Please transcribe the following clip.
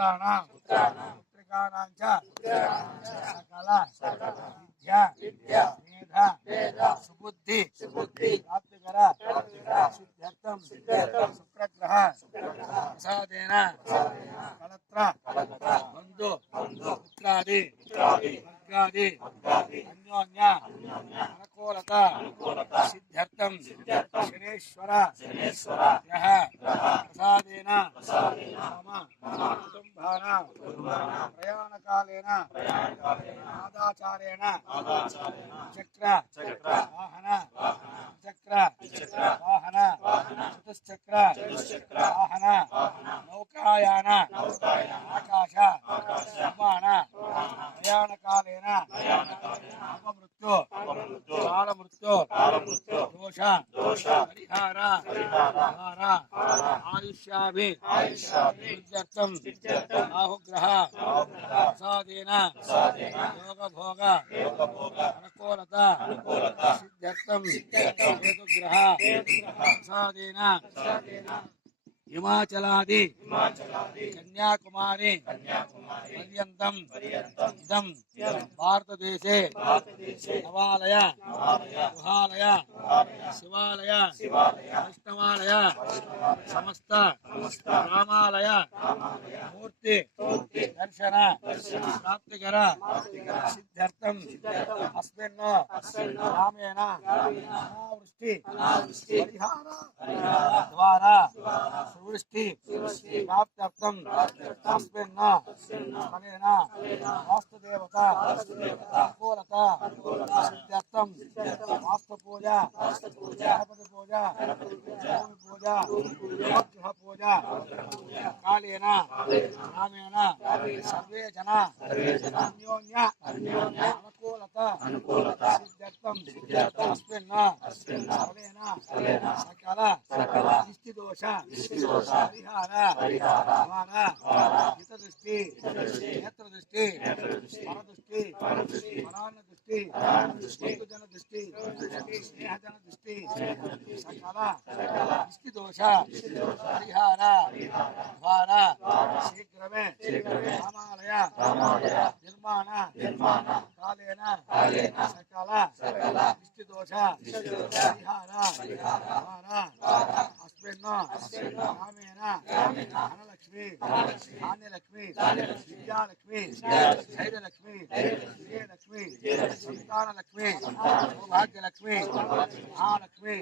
पुत्राणां पुत्रिकाणां च विद्या मेधा सुबुद्धि प्राप्तिकर सिद्ध्यर्थं सुप्रग्रह प्रसादेन कलत्र बंधु पुत्रादि वर्गादि अन्योन्य अनुकूलता सिद्ध्यर्थं शनेश्वर ग्रह प्रसादेन मम कुटुम्बानां प्रयाणकालेन आदाचारेण चक्र वाहन चतुश्चक्र वाहन नौकायान आकाश निर्माण प्रयाणकालेन अपमृत्यु कालमृत्यु दोष परिहार द्वारा आयुष्याभिवृद्ध्यर्थं राहुग्रह प्रसादेन योगभोग अनुकूलता सिद्ध्यर्थं केतुग्रह प्रसादेन हिमाचलादि कन्याकुमारी पर्यन्तम् इदं भारतदेशे नवालय गुहालय शिवालय वैष्णवालय समस्त रामालय मूर्ति दर्शन प्राप्तिकर सिद्ध्यर्थं अस्मिन् रामेण अनावृष्टि परिहार द्वारा सुवृष्टि प्राप्त्यर्थं तस्मिन् स्थलेन वास्तुदेवता अनुकूलता सिद्ध्यर्थं वास्तुपूजा गणपति पूजा भूमि पूजा गृह पूजा कालेन रामेण सर्वे जना अन्योन्य अनुकूलता सिद्ध्यर्थं तस्मिन् स्थलेन सकल दृष्टिदोष परिहार द्वारा हितदृष्टि नेत्रदृष्टि परदृष्टि परान्नदृष्टि बन्धुजनदृष्टि स्नेहजनदृष्टि सकल दृष्टिदोष परिहार द्वारा शीघ्रमे रामालय निर्माण कालेन सकल दृष्टिदोष परिहार द्वारा अस्मिन् रामेण धनलक्ष्मी धान्यलक्ष्मी विद्यालक्ष्मी धैर्यलक्ष्मी विजयलक्ष्मी संतानलक्ष्मी सौभाग्यलक्ष्मी महालक्ष्मी